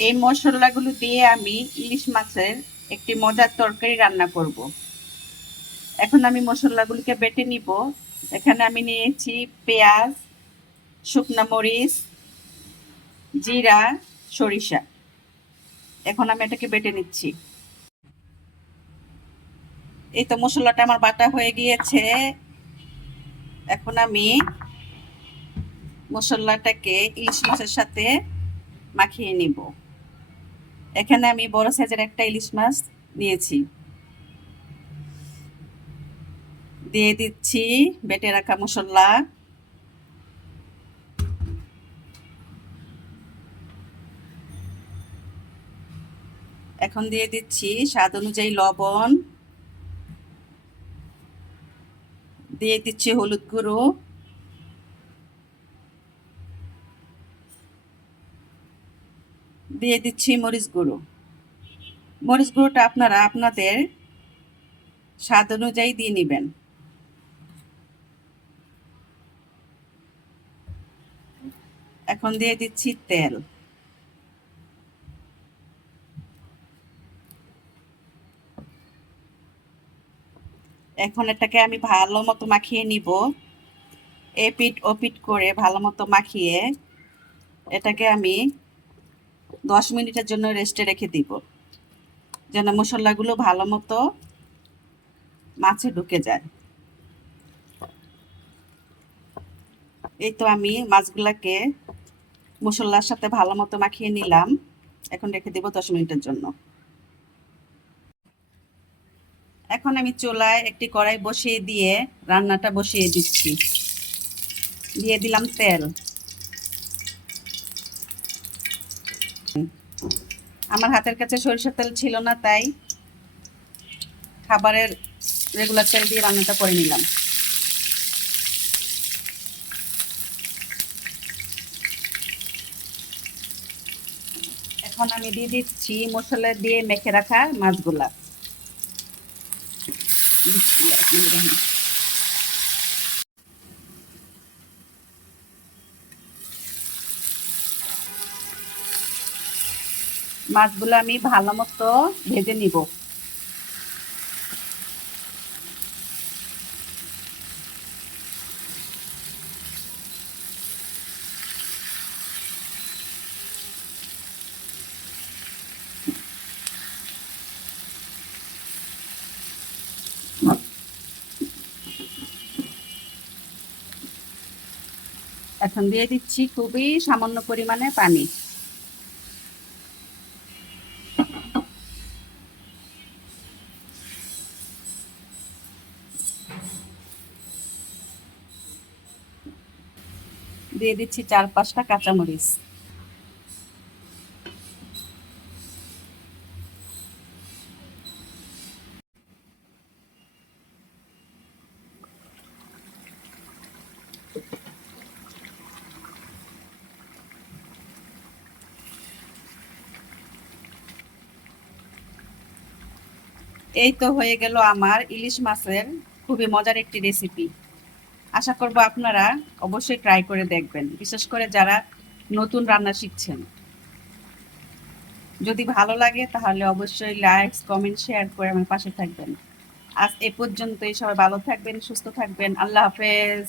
এই মশলাগুলো দিয়ে আমি ইলিশ মাছের একটি মজার তরকারি রান্না করব। এখন আমি মশলাগুলোকে বেটে নিব। এখানে আমি নিয়েছি পেঁয়াজ, শুকনা মরিচ, জিরা, সরিষা। এখন আমি এটাকে বেটে নিচ্ছি। এই তো মশলাটা আমার বাটা হয়ে গিয়েছে। এখন আমি মশলাটাকে ইলিশ মাছের সাথে মাখিয়ে নিব। এখানে আমি বড় সাইজের একটা ইলিশ মাছ নিয়েছি, দিয়ে দিচ্ছি বেটে রাখা মশলা। এখন দিয়ে দিচ্ছি স্বাদ অনুযায়ী লবণ, দিয়ে দিচ্ছি হলুদ গুঁড়ো, দিয়ে দিচ্ছি মরিচ গুঁড়ো। মরিচ গুঁড়োটা আপনারা আপনাদের স্বাদ অনুযায়ী দিয়ে নেবেন। এখন দিয়ে দিচ্ছি তেল। এখন এটাকে আমি ভালো মতো মাখিয়ে নিব। এপিট ওপিট করে ভালো মতো মাখিয়ে এটাকে আমি 10 মিনিটের জন্য রেস্টে রেখে দিব, যেন মশলাগুলো ভালো মতো মাছে ঢুকে যায়। এই তো আমি মাছগুলাকে মশলার সাথে ভালো মতো মাখিয়ে নিলাম। এখন রেখে দেব 10 মিনিটের জন্য। এখন আমি চুলায় একটি কড়াই বসিয়ে দিয়ে রান্নাটা বসিয়ে দিচ্ছি। দিয়ে দিলাম তেল। আমার হাতের কাছে সরিষার তেল ছিল না, তাই খাবারের রেগুলার তেল দিয়ে রান্নাটা করে নিলাম। এখন আমি দিয়ে দিচ্ছি মশলা দিয়ে মেখে রাখা মাছগুলা। মাছগুলো আমি ভালো মতো ভেজে নিব। এখন দিয়ে দিচ্ছি খুবই সামান্য পরিমাণে পানি। দিয়ে দিচ্ছি 4-5টা কাঁচামরিচ। এই তো হয়ে গেল আমার ইলিশ মাছের খুবই মজার একটি রেসিপি। আশা করব আপনারা অবশ্যই ট্রাই করে দেখবেন, বিশেষ করে যারা নতুন রান্না শিখছেন। যদি ভালো লাগে তাহলে অবশ্যই লাইক, কমেন্ট, শেয়ার করে আমার পাশে থাকবেন। আজ এ পর্যন্তই। সবাই ভালো থাকবেন, সুস্থ থাকবেন। আল্লাহ হাফেজ।